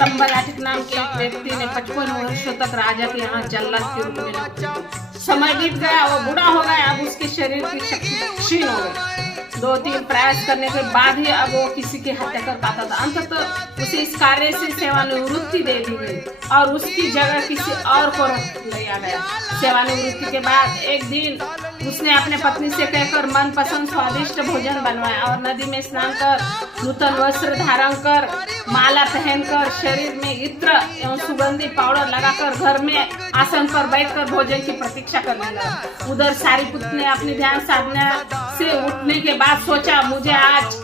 तंबलाटिक नाम के एक व्यक्ति ने 55 वर्षों तक राजा के यहाँ जल्लाद के रूप में नौकरी। समय बीत गया, वो बूढ़ा हो गया, अब उसके शरीर की शक्ति क्षीण हो गई। 2-3 प्रयास करने के बाद ही अब वो किसी की हत्या कर पाता था। अंततः उसे इस कार्य से सेवानिवृत्ति दे दी गई और उसकी जगह किसी और को रख लिया गया। सेवानिवृत्ति के बाद एक दिन उसने अपने पत्नी से कहकर मनपसंद स्वादिष्ट भोजन बनवाया और नदी में स्नान कर, नूतन वस्त्र धारण कर, माला पहनकर, शरीर में इत्र एवं सुगंधी पाउडर लगाकर घर में आसन पर बैठकर भोजन की प्रतीक्षा करने लगा। उधर सारीपुत ने अपनी ध्यान साधना से उठने के बाद सोचा, मुझे आज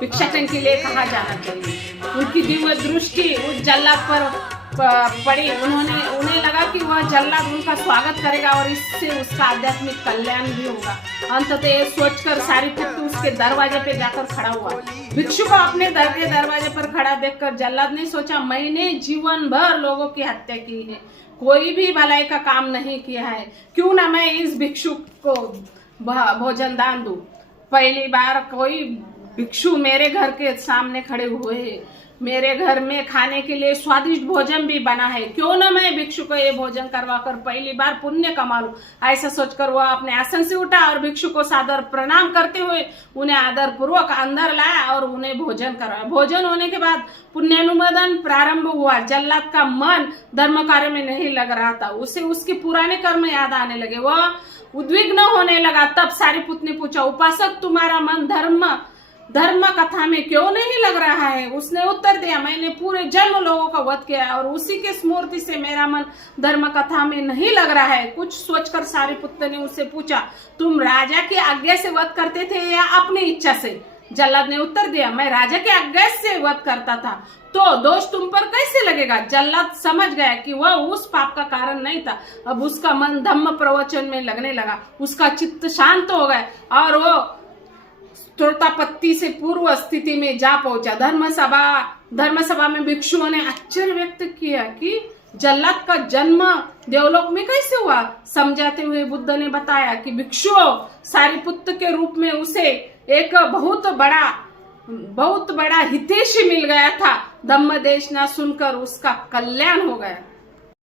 भिक्षाटन के लिए कहा जाना चाहिए। उनकी दिव्य दृष्टि उस जल्लाद पर पड़ी। उन्हें लगा कि वह जल्लाद उनका स्वागत करेगा और इससे उसका आध्यात्मिक कल्याण भी होगा। अंततः ये सोचकर सारीपुत उसके दरवाजे पे जाकर खड़ा हुआ। भिक्षु को अपने दर के दरवाजे पर खड़ा देखकर जल्लाद ने सोचा, मैंने जीवन भर लोगों की हत्या की है, कोई भी भलाई का काम नहीं किया है, क्यों ना मैं इस भिक्षु को भोजन दान दूं। पहली बार कोई भिक्षु मेरे घर के सामने खड़े हुए हैं, मेरे घर में खाने के लिए स्वादिष्ट भोजन भी बना है, क्यों ना मैं भिक्षु को ये भोजन करवाकर पहली बार पुण्य कमा लूं। ऐसा सोचकर वह अपने आसन से उठा और भिक्षु को सादर प्रणाम करते हुए उन्हें आदर पूर्वक अंदर लाया और उन्हें भोजन करवाया। भोजन होने के बाद पुण्यानुमोदन प्रारंभ हुआ। जल्लाद का मन धर्म कार्य में नहीं लग रहा था, उसे उसके पुराने कर्म याद आने लगे। वह उद्विग्न होने लगा। तब सारीपुत ने पूछा, उपासक, तुम्हारा मन धर्म कथा में क्यों नहीं लग रहा है? उसने उत्तर दिया, मैंने पूरे जन्म लोगों का वध किया और उसी के स्मृति से मेरा मन धर्म कथा में नहीं लग रहा है। कुछ सोचकर सारीपुत ने उससे पूछा, तुम राजा की आज्ञा से वध करते थे या अपनी इच्छा से? जल्लाद ने उत्तर दिया, मैं राजा की आज्ञा से वध करता था। तो दोष तुम पर कैसे लगेगा? जल्लाद समझ गया कि वह उस पाप का कारण नहीं था। अब उसका मन धम्म प्रवचन में लगने लगा, उसका चित्त शांत हो गया और वो श्रोतापत्ति से पूर्व स्थिति में जा पहुंचा। धर्मसभा में भिक्षुओं ने आश्चर्य व्यक्त किया कि जल्लाद का जन्म देवलोक में कैसे हुआ। समझाते हुए बुद्ध ने बताया कि भिक्षुओं सारीपुत के रूप में उसे एक बहुत बड़ा हितैषी मिल गया था। धम्म देशना सुनकर उसका कल्याण हो गया।